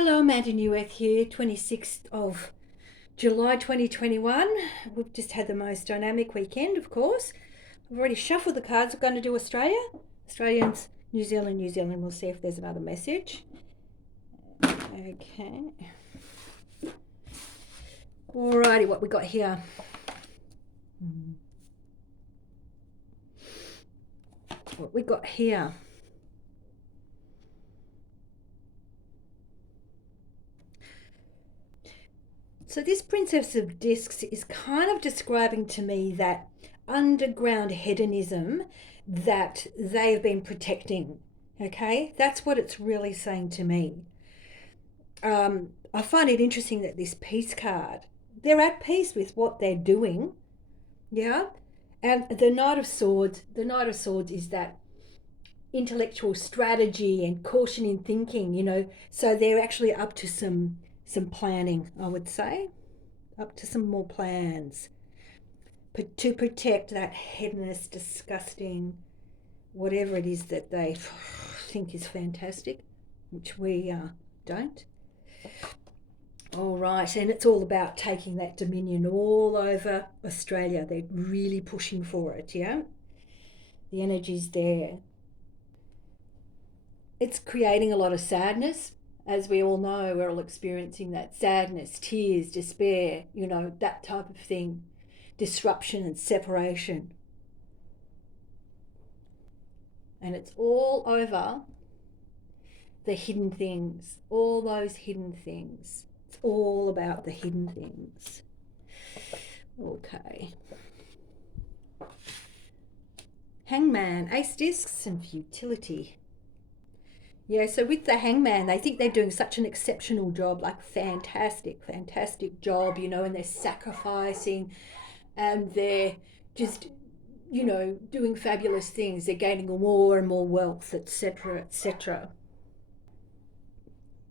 Hello, Amanda Neweth here, 26th of July 2021. We've just had the most dynamic weekend, of course. I've already shuffled the cards. We're going to do Australia, Australians, New Zealand, New Zealand. We'll see if there's another message. Okay. Alrighty, what we got here? What we got here? So this Princess of Discs is kind of describing to me that underground hedonism that they've been protecting. Okay, that's what it's really saying to me. I find it interesting that this peace card, they're at peace with what they're doing, yeah. And the Knight of Swords is that intellectual strategy and caution in thinking, So they're actually up to some planning, I would say, up to some more plans, but to protect that headless, disgusting, whatever it is that they think is fantastic, which we don't. All right, and it's all about taking that dominion all over Australia. They're really pushing for it, yeah? The energy's there. It's creating a lot of sadness. As we all know, we're all experiencing that sadness, tears, despair, that type of thing, disruption and separation. And it's all over the hidden things, all those hidden things. It's all about the hidden things. Okay. Hangman, ace discs and futility. Yeah, so with the hangman, they think they're doing such an exceptional job, like fantastic, fantastic job, and they're sacrificing and they're just, doing fabulous things. They're gaining more and more wealth, etc., etc.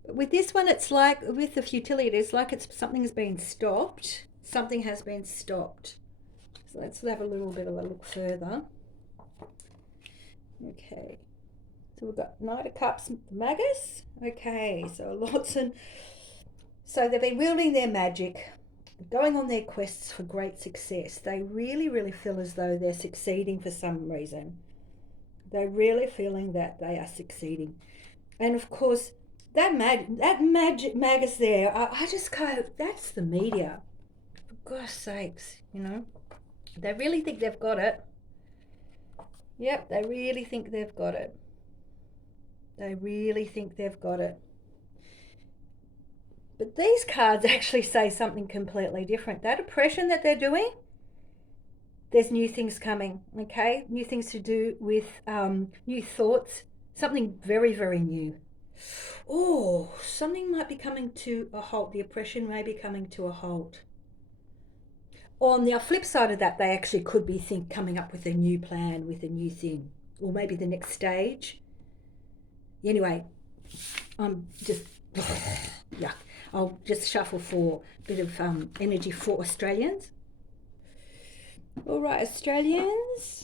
With this one, it's like with the futility, it's like something has been stopped. Something has been stopped. So let's have a little bit of a look further. Okay. So we've got Knight of Cups, Magus. Okay, so they've been wielding their magic, going on their quests for great success. They really, really feel as though they're succeeding for some reason. They're really feeling that they are succeeding. And of course, that magic Magus there, I just go, that's the media. For gosh sakes, They really think they've got it. Yep, they really think they've got it. They really think they've got it. But these cards actually say something completely different. That oppression that they're doing, there's new things coming, okay? New things to do with new thoughts, something very, very new. Oh, something might be coming to a halt. The oppression may be coming to a halt. On the flip side of that, they actually could be coming up with a new plan, with a new thing, or maybe the next stage. Anyway, I'm just yeah. I'll just shuffle for a bit of energy for Australians. All right, Australians.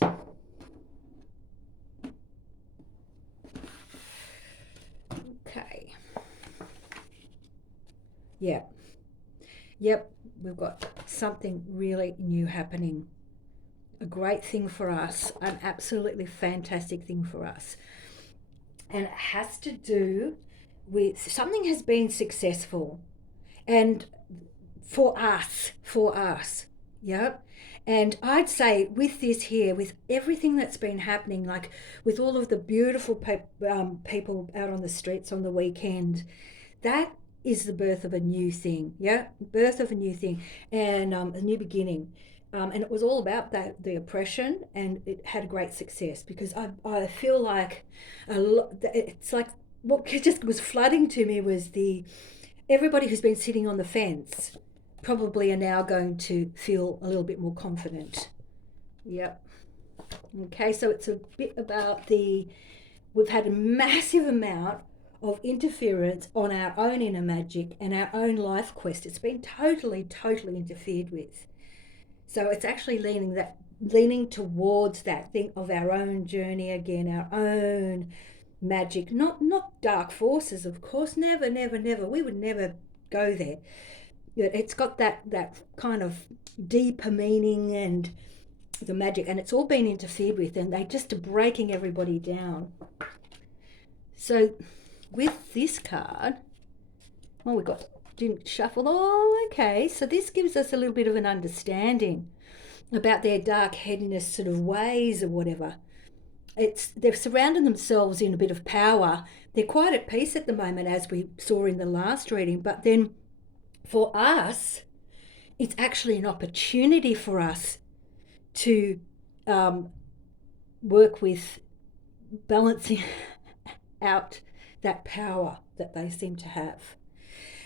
Okay. Yep. Yep, we've got something really new happening. A great thing for us, an absolutely fantastic thing for us. And it has to do with something has been successful. And for us, yep. And I'd say with this here, with everything that's been happening, like with all of the beautiful people out on the streets on the weekend, that is the birth of a new thing, yeah? Birth of a new thing and a new beginning. And it was all about the oppression, and it had a great success because I feel like it's like what just was flooding to me was everybody who's been sitting on the fence probably are now going to feel a little bit more confident. Yep. Okay, so it's a bit about we've had a massive amount of interference on our own inner magic and our own life quest. It's been totally, totally interfered with. So it's actually leaning towards that thing of our own journey again, our own magic, not dark forces, of course. Never, never, never. We would never go there. It's got that kind of deeper meaning and the magic, and it's all been interfered with, and they just are breaking everybody down. So with this card, well, we didn't shuffle. Oh, okay. So this gives us a little bit of an understanding about their dark headedness sort of ways or whatever. They've surrounded themselves in a bit of power. They're quite at peace at the moment, as we saw in the last reading. But then for us, it's actually an opportunity for us to work with balancing out that power that they seem to have.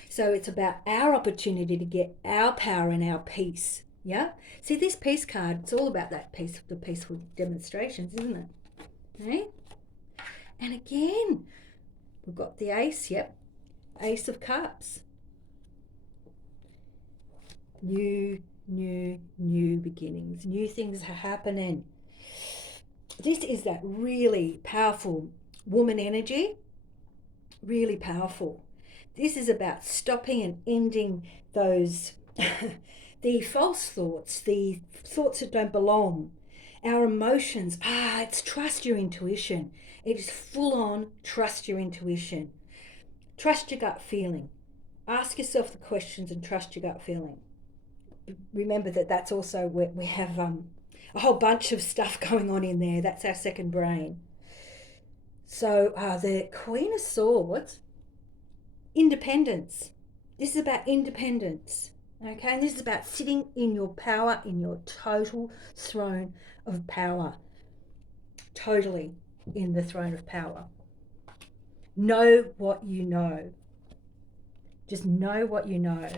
So it's about our opportunity to get our power and our peace. Yeah? See, this peace card, it's all about that peace, the peaceful demonstrations, isn't it? Okay? And again, we've got the ace, yep. Ace of Cups. New beginnings. New things are happening. This is that really powerful woman energy. Really powerful. This is about stopping and ending those the false thoughts, the thoughts that don't belong, our emotions. It's trust your intuition. It is full on trust your intuition. Trust your gut feeling. Ask yourself the questions and trust your gut feeling. Remember that that's also where we have a whole bunch of stuff going on in there. That's our second brain. So the Queen of Swords, independence. This is about independence. Okay, and this is about sitting in your power, in your total throne of power. Totally in the throne of power. Know what you know. Just know what you know.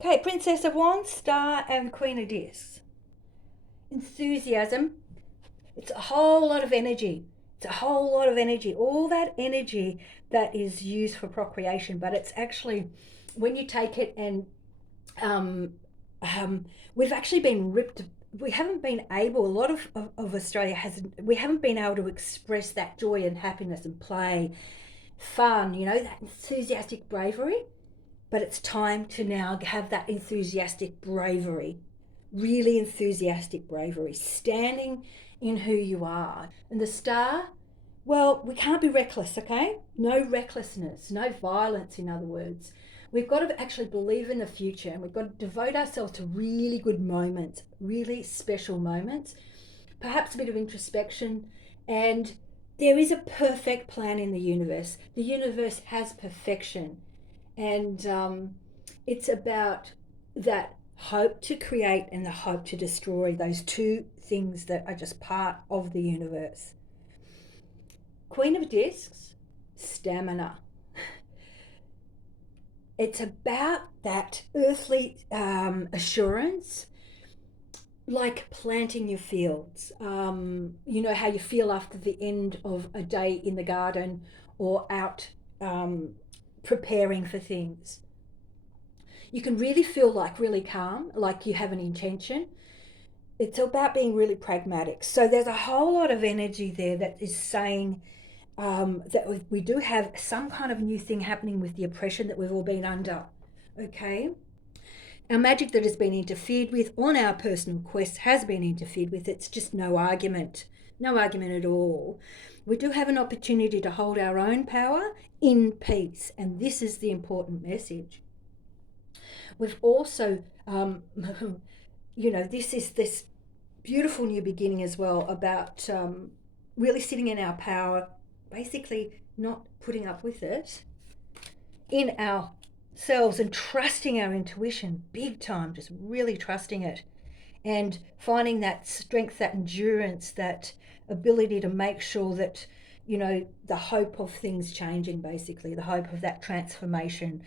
Okay, Princess of Wands, Star, and Queen of Discs. Enthusiasm. It's a whole lot of energy. It's a whole lot of energy. All that energy that is used for procreation, but it's actually, when you take it and we've actually been ripped. We haven't been able, a lot of Australia hasn't, we haven't been able to express that joy and happiness and play, fun, that enthusiastic bravery. But it's time to now have that enthusiastic bravery, really enthusiastic bravery, standing in who you are. And the Star, well, we can't be reckless, okay? No recklessness, no violence, in other words. We've got to actually believe in the future, and we've got to devote ourselves to really good moments, really special moments, perhaps a bit of introspection. And there is a perfect plan in the universe. The universe has perfection. And it's about that hope to create and the hope to destroy, those two things that are just part of the universe. Queen of Discs, stamina. It's about that earthly assurance, like planting your fields. You know how you feel after the end of a day in the garden or out preparing for things. You can really feel like really calm, like you have an intention. It's about being really pragmatic. So there's a whole lot of energy there that is saying that we do have some kind of new thing happening with the oppression that we've all been under. Okay? Our magic that has been interfered with on our personal quest has been interfered with. It's just no argument at all. We do have an opportunity to hold our own power in peace, and this is the important message. We've also, this is this beautiful new beginning as well about really sitting in our power, basically not putting up with it, in ourselves and trusting our intuition big time, just really trusting it and finding that strength, that endurance, that ability to make sure that, the hope of things changing, basically, the hope of that transformation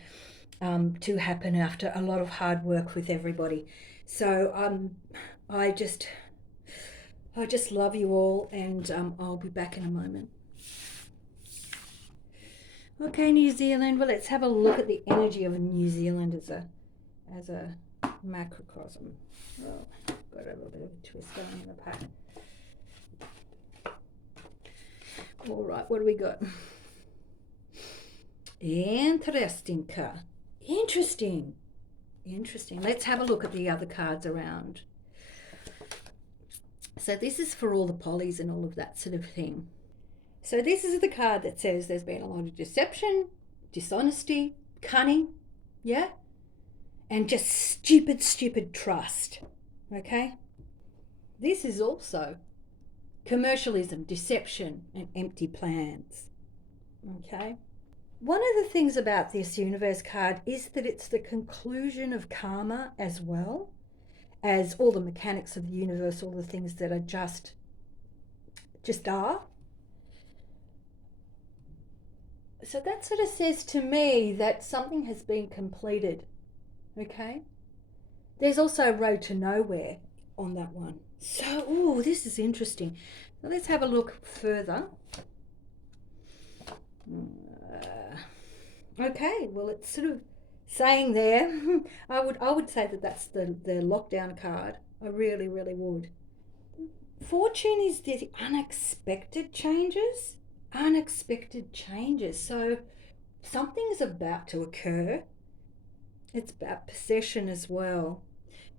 to happen after a lot of hard work with everybody. So I just love you all, and I'll be back in a moment. Okay, New Zealand. Well, let's have a look at the energy of New Zealand as a macrocosm. Well, got a little bit of a twist going in the pack. All right, what do we got? Interesting card. Interesting. Let's have a look at the other cards around. So this is for all the polys and all of that sort of thing. So this is the card that says there's been a lot of deception, dishonesty, cunning, yeah? And just stupid trust, okay? This is also commercialism, deception, and empty plans, okay? One of the things about this universe card is that it's the conclusion of karma as well as all the mechanics of the universe, all the things that are just are. So that sort of says to me that something has been completed, okay? There's also a road to nowhere on that one. So, this is interesting. So let's have a look further. Okay, well, it's sort of saying there, I would say that that's the lockdown card. I really would. Fortune is the unexpected changes. So something's about to occur. It's about possession as well.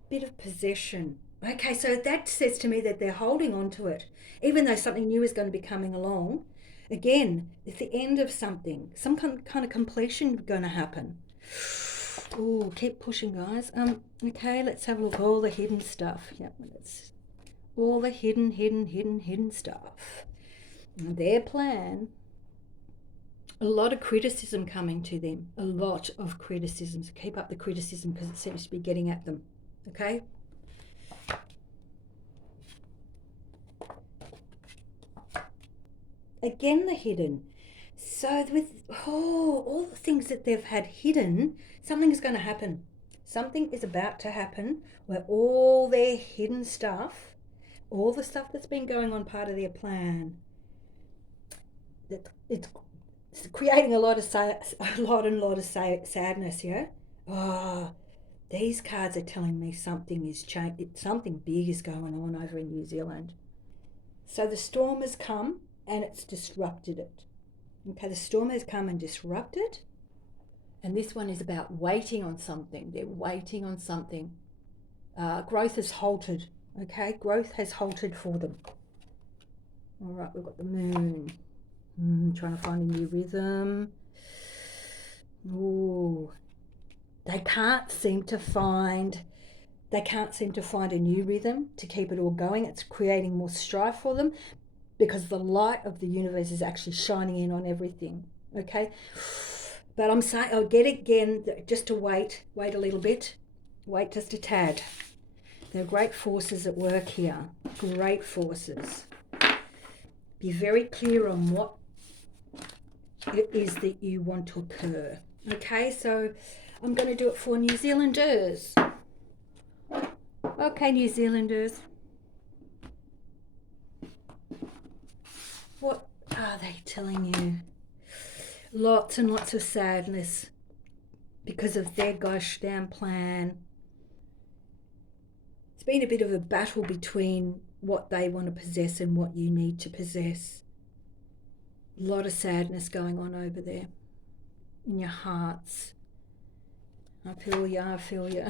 Bit of possession. Okay, so that says to me that they're holding on to it, even though something new is going to be coming along. Again, it's the end of something. Some kind of completion going to happen. Oh, keep pushing, guys. Okay, let's have a look. All the hidden stuff. Yeah, that's all the hidden stuff. And their plan. A lot of criticism coming to them. A lot of criticism. So keep up the criticism because it seems to be getting at them. Okay? Again, the hidden. So with all the things that they've had hidden, something is going to happen. Something is about to happen where all their hidden stuff, all the stuff that's been going on part of their plan, that it's creating a lot of sadness. Yeah. These cards are telling me something is something big is going on over in New Zealand. So the storm has come and it's disrupted it. Okay, the storm has come and disrupted. And this one is about waiting on something. They're waiting on something. Growth has halted. Okay, growth has halted for them. All right, we've got the moon. Trying to find a new rhythm. Ooh, they can't seem to find a new rhythm to keep it all going. It's creating more strife for them because the light of the universe is actually shining in on everything. Okay, but I'm saying I'll get it again. Just to wait a little bit, wait just a tad. There are great forces at work here. Great forces. Be very clear on what it is that you want to occur. Okay, so I'm going to do it for New Zealanders. Okay, New Zealanders. What are they telling you? Lots and lots of sadness because of their gosh damn plan. It's been a bit of a battle between what they want to possess and what you need to possess. A lot of sadness going on over there in your hearts. I feel ya.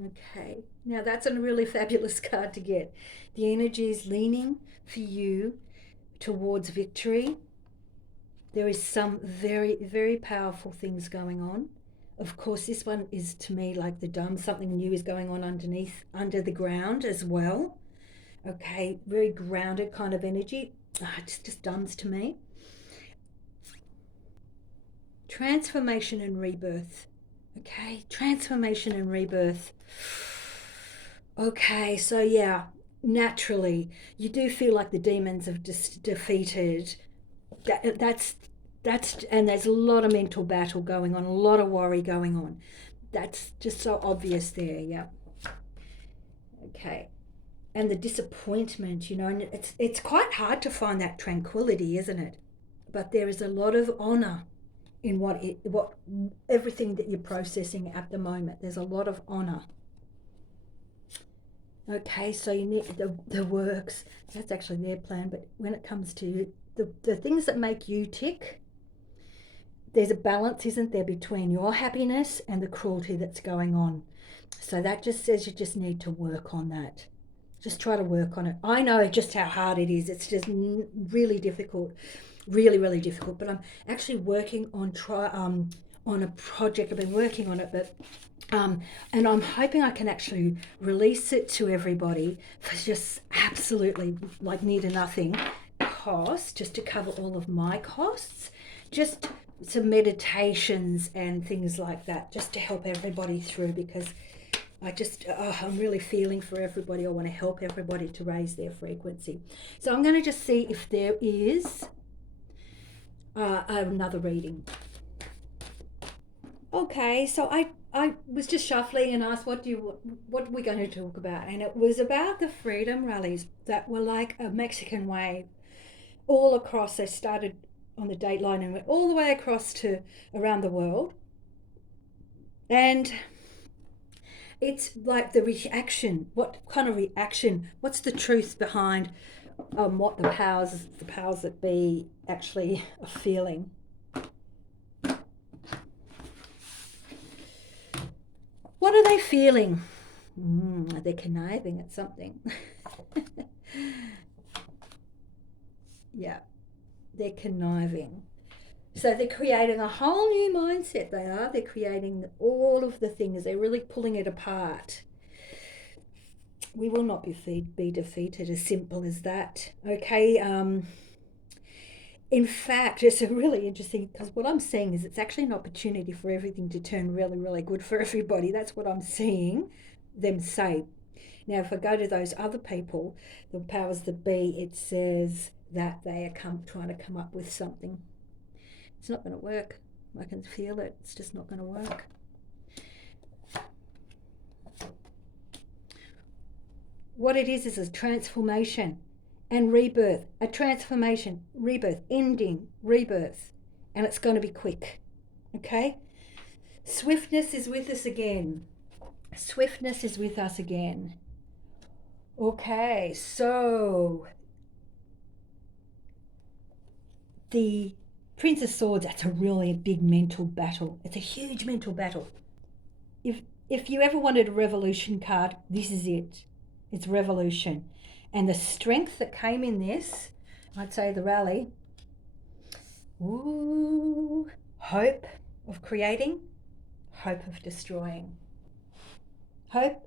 Okay, now that's a really fabulous card to get. The energy is leaning for you towards victory. There is some very powerful things going on. Of course, this one is to me like the dome. Something new is going on under the ground as well. Okay, very grounded kind of energy. It's just dumbs to me. Transformation and rebirth. Okay, transformation and rebirth. Okay, so yeah, naturally, you do feel like the demons have just defeated. That's and there's a lot of mental battle going on, a lot of worry going on. That's just so obvious there, yeah. Okay, and the disappointment, and it's quite hard to find that tranquility, isn't it? But there is a lot of honor in what everything that you're processing at the moment. There's a lot of honor. Okay, so you need the works. That's actually their plan. But when it comes to the things that make you tick, there's a balance, isn't there, between your happiness and the cruelty that's going on. So that just says you just need to work on that. Just try to work on it. I know just how hard it is. It's just really difficult, really, really difficult. But I'm actually working on a project. I've been working on it, but and I'm hoping I can actually release it to everybody for just absolutely like near to nothing cost, just to cover all of my costs, just some meditations and things like that, just to help everybody through, because I'm really feeling for everybody. I want to help everybody to raise their frequency. So I'm going to just see if there is another reading. Okay, so I was just shuffling and asked, what are we going to talk about? And it was about the freedom rallies that were like a Mexican wave all across. They started on the Dateline and went all the way across to around the world. And it's like the reaction. What kind of reaction? What's the truth behind what the powers that be actually are feeling? What are they feeling? They're conniving at something. Yeah, they're conniving. So they're creating a whole new mindset. They're creating all of the things. They're really pulling it apart. We will not be defeated, as simple as that. Okay. In fact, it's a really interesting, because what I'm seeing is it's actually an opportunity for everything to turn really, really good for everybody. That's what I'm seeing them say. Now, if I go to those other people, the powers that be, it says that they are trying to come up with something. It's not going to work. I can feel it. It's just not going to work. What it is a transformation and rebirth. A transformation, rebirth, ending, rebirth. And it's going to be quick. Okay? Swiftness is with us again. Swiftness is with us again. Okay, so the Prince of Swords, that's a really big mental battle. It's a huge mental battle. If you ever wanted a revolution card, this is it. It's revolution. And the strength that came in this, I'd say the rally, hope of creating, hope of destroying. Hope,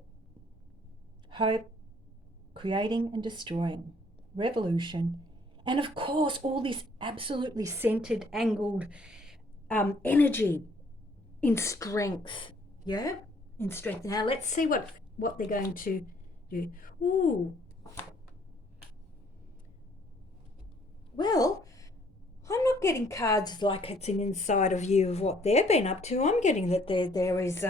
creating and destroying. Revolution. And of course, all this absolutely centered, angled energy in strength. Yeah? In strength. Now let's see what they're going to do. Ooh. Well, I'm not getting cards like it's an inside of you of what they've been up to. I'm getting that there is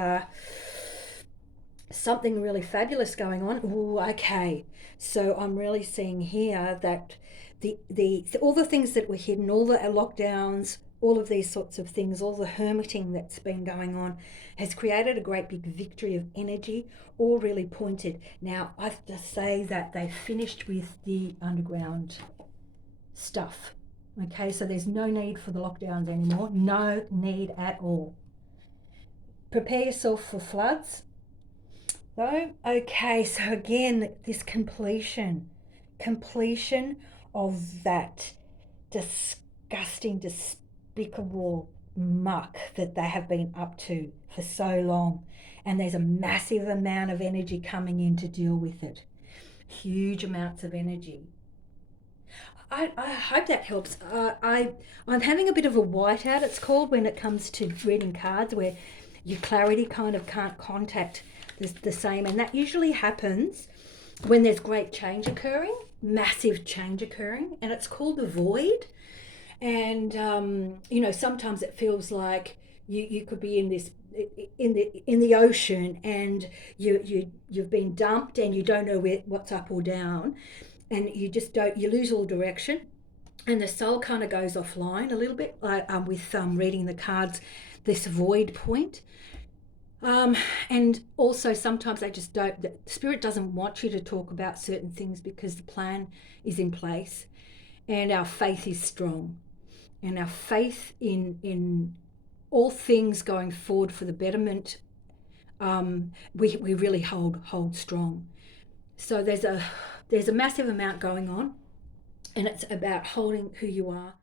something really fabulous going on. Ooh, okay. So I'm really seeing here that the all the things that were hidden, all the lockdowns, all of these sorts of things, all the hermiting that's been going on has created a great big victory of energy, all really pointed. Now, I have to say that they finished with the underground stuff. Okay, so there's no need for the lockdowns anymore. No need at all. Prepare yourself for floods. Though, okay, so again, this completion of that disgusting, despicable muck that they have been up to for so long. And there's a massive amount of energy coming in to deal with it. Huge amounts of energy. I hope that helps. I'm having a bit of a whiteout, it's called, when it comes to reading cards, where your clarity kind of can't contact the same. And that usually happens when there's great change occurring, massive change occurring, and it's called the void. And sometimes it feels like you could be in this in the ocean, and you've been dumped and you don't know what's up or down, and you lose all direction, and the soul kind of goes offline a little bit, like with reading the cards, this void point. Um, and also, sometimes they just don't, the spirit doesn't want you to talk about certain things because the plan is in place and our faith is strong. And our faith in all things going forward for the betterment, we really hold strong. So there's a massive amount going on, and it's about holding who you are